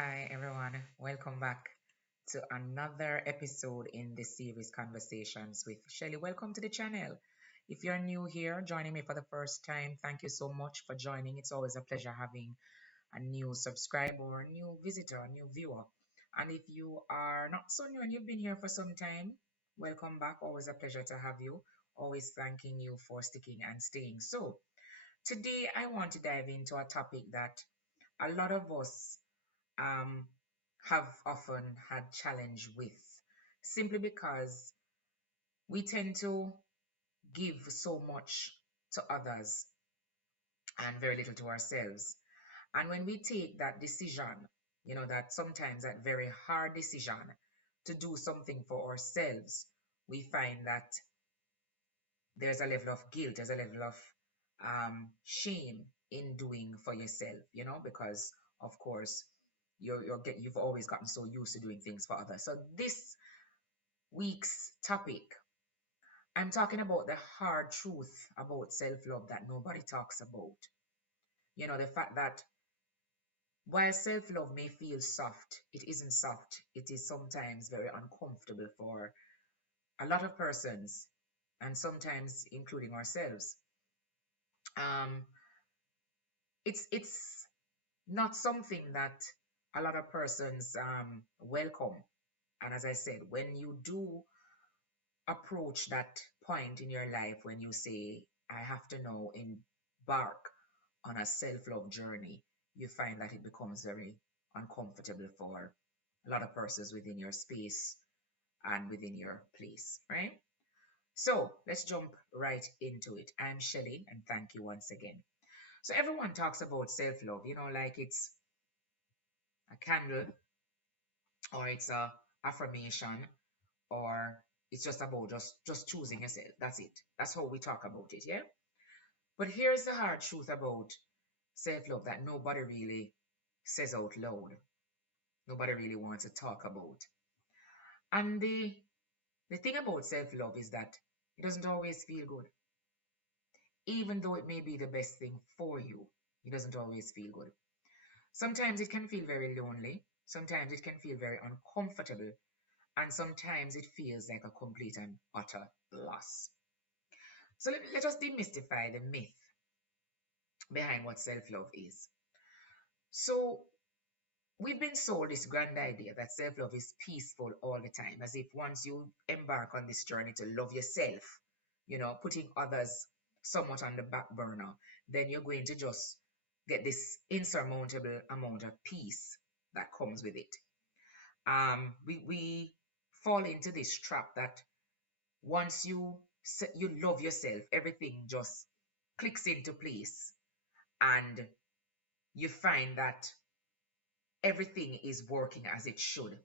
Hi, everyone. Welcome back to another episode in the series Conversations with Shelly. Welcome to the channel. If you're new here, joining me for the first time, thank you so much for joining. It's always a pleasure having a new subscriber, a new visitor, a new viewer. And if you are not so new and you've been here for some time, welcome back. Always a pleasure to have you. Always thanking you for sticking and staying. So, today I want to dive into a topic that a lot of us um, have often had challenge with, simply because we tend to give so much to others and very little to ourselves. And when we take that decision, that sometimes that very hard decision to do something for ourselves, we find that there's a level of guilt, there's a level of shame in doing for yourself, because of course you've always gotten so used to doing things for others. So this week's topic, I'm talking about the hard truth about self-love that nobody talks about. The fact that while self-love may feel soft, it isn't soft. It is sometimes very uncomfortable for a lot of persons, and sometimes including ourselves. Um, it's not something that a lot of persons welcome. And as I said, when you do approach that point in your life when you say, I have to now embark on a self-love journey, you find that it becomes very uncomfortable for a lot of persons within your space and within your place, right? So let's jump right into it. I'm Shelly, and thank you once again. So everyone talks about self-love, like it's a candle, or it's a affirmation, or it's just about just choosing yourself. That's it. That's how we talk about it, yeah? But here's the hard truth about self-love that nobody really says out loud. Nobody really wants to talk about. And the thing about self-love is that it doesn't always feel good. Even though it may be the best thing for you, it doesn't always feel good. Sometimes it can feel very lonely. Sometimes it can feel very uncomfortable. And sometimes it feels like a complete and utter loss. So let us demystify the myth behind what self-love is. So we've been sold this grand idea that self-love is peaceful all the time, as if once you embark on this journey to love yourself, putting others somewhat on the back burner, then you're going to just get this insurmountable amount of peace that comes with it. We fall into this trap that once you love yourself, everything just clicks into place, and you find that everything is working as it should.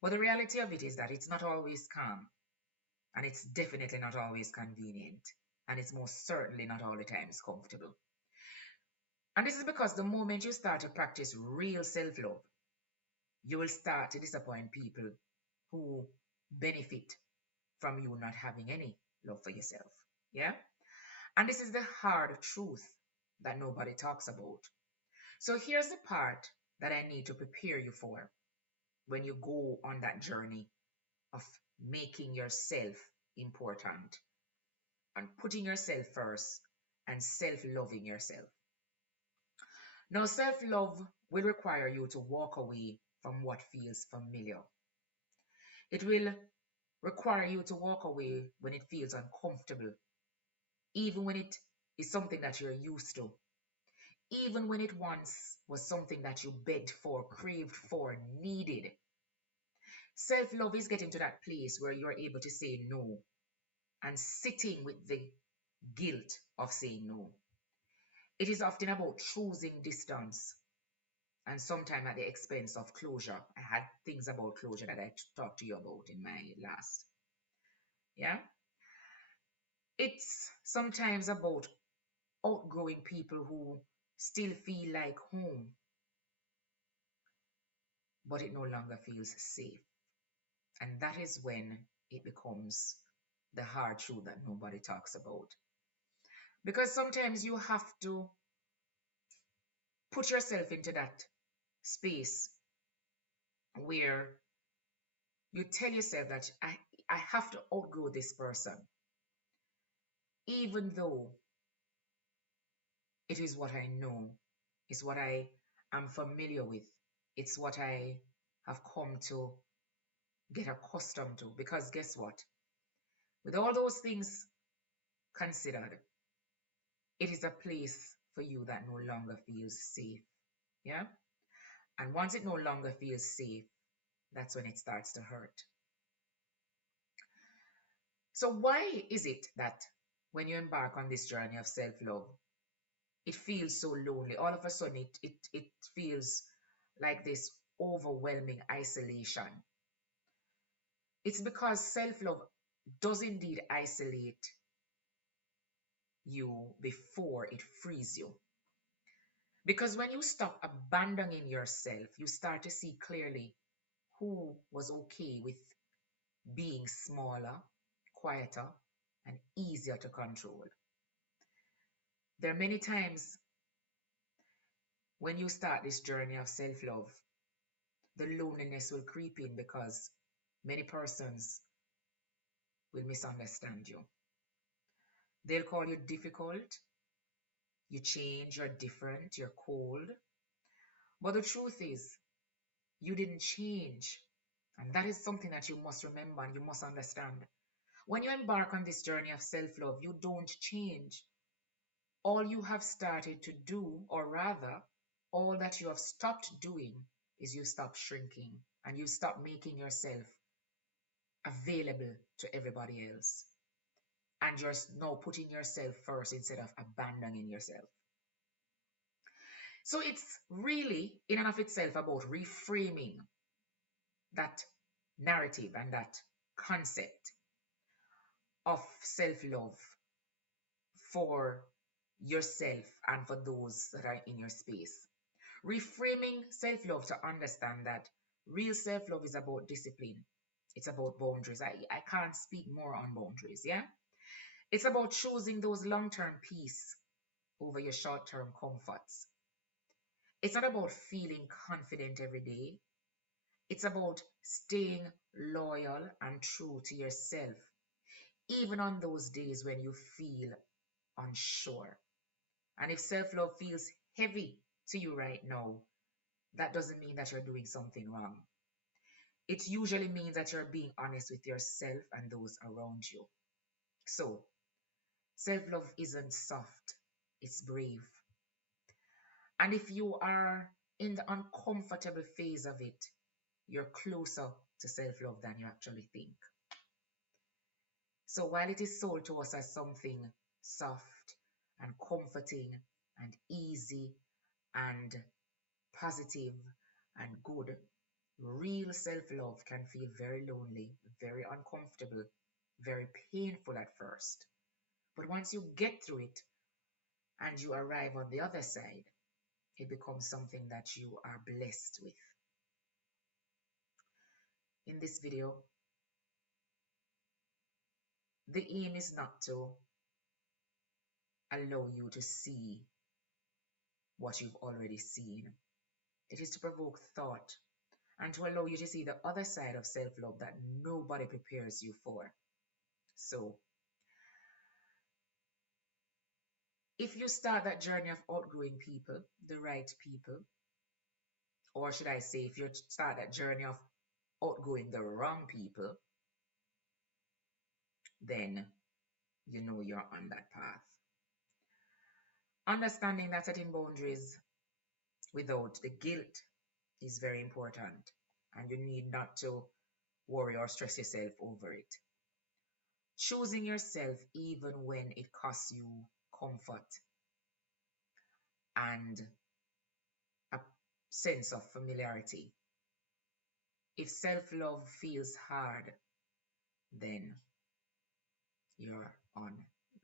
But the reality of it is that it's not always calm, and it's definitely not always convenient, and it's most certainly not all the times comfortable. And this is because the moment you start to practice real self-love, you will start to disappoint people who benefit from you not having any love for yourself. Yeah? And this is the hard truth that nobody talks about. So here's the part that I need to prepare you for when you go on that journey of making yourself important and putting yourself first and self-loving yourself. Now, self-love will require you to walk away from what feels familiar. It will require you to walk away when it feels uncomfortable, even when it is something that you're used to, even when it once was something that you begged for, craved for, needed. Self-love is getting to that place where you're able to say no and sitting with the guilt of saying no. It is often about choosing distance and sometimes at the expense of closure. I had things about closure that I talked to you about in my last. Yeah. It's sometimes about outgrowing people who still feel like home, but it no longer feels safe. And that is when it becomes the hard truth that nobody talks about. Because sometimes you have to put yourself into that space where you tell yourself that I have to outgrow this person, even though it is what I know, it's what I am familiar with, it's what I have come to get accustomed to. Because guess what? With all those things considered, it is a place for you that no longer feels safe. Yeah? And once it no longer feels safe, that's when it starts to hurt. So, why is it that when you embark on this journey of self love, it feels so lonely? All of a sudden, it feels like this overwhelming isolation. It's because self love does indeed isolate you before it frees you. Because when you stop abandoning yourself, you start to see clearly who was okay with being smaller, quieter, and easier to control. There are many times when you start this journey of self love, the loneliness will creep in because many persons will misunderstand you. They'll call you difficult, you change, you're different, you're cold. But the truth is, you didn't change. And that is something that you must remember and you must understand. When you embark on this journey of self love, you don't change. All you have started to do, or rather, all that you have stopped doing, is you stop shrinking and you stop making yourself available to everybody else. And you're now putting yourself first instead of abandoning yourself. So it's really, in and of itself, about reframing that narrative and that concept of self love for yourself and for those that are in your space. Reframing self love to understand that real self love is about discipline, it's about boundaries. I can't speak more on boundaries, yeah? It's about choosing those long term peace over your short term comforts. It's not about feeling confident every day. It's about staying loyal and true to yourself, even on those days when you feel unsure. And if self love feels heavy to you right now, that doesn't mean that you're doing something wrong. It usually means that you're being honest with yourself and those around you. So, self love isn't soft, it's brave. And if you are in the uncomfortable phase of it, you're closer to self love than you actually think. So, while it is sold to us as something soft and comforting and easy and positive and good, real self love can feel very lonely, very uncomfortable, very painful at first. But once you get through it and you arrive on the other side, it becomes something that you are blessed with. In this video, the aim is not to allow you to see what you've already seen. It is to provoke thought and to allow you to see the other side of self love that nobody prepares you for. So, if you start that journey of outgrowing people, the right people, or should I say, if you start that journey of outgrowing the wrong people, then you know you're on that path. Understanding that setting boundaries without the guilt is very important, and you need not to worry or stress yourself over it. Choosing yourself even when it costs you comfort and a sense of familiarity. If self love feels hard, then you're on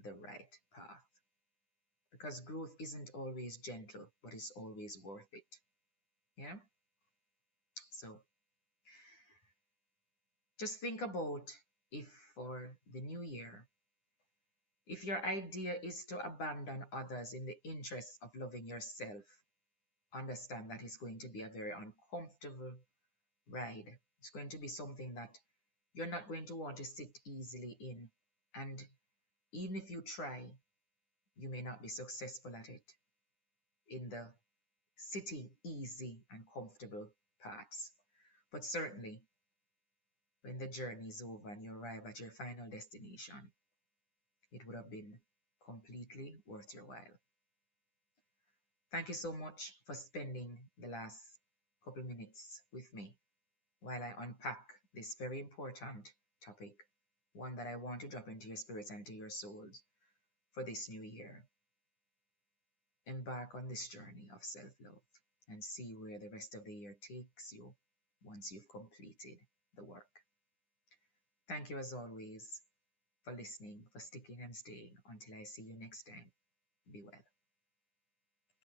the right path. Because growth isn't always gentle, but it's always worth it. Yeah? So just think about, if for the new year, if your idea is to abandon others in the interest of loving yourself, understand that it's going to be a very uncomfortable ride. It's going to be something that you're not going to want to sit easily in. And even if you try, you may not be successful at it in the sitting easy and comfortable parts. But certainly, when the journey is over and you arrive at your final destination, it would have been completely worth your while. Thank you so much for spending the last couple minutes with me while I unpack this very important topic, one that I want to drop into your spirits and to your souls for this new year. Embark on this journey of self love and see where the rest of the year takes you once you've completed the work. Thank you, as always, for listening, for sticking and staying. Until I see you next time, be well.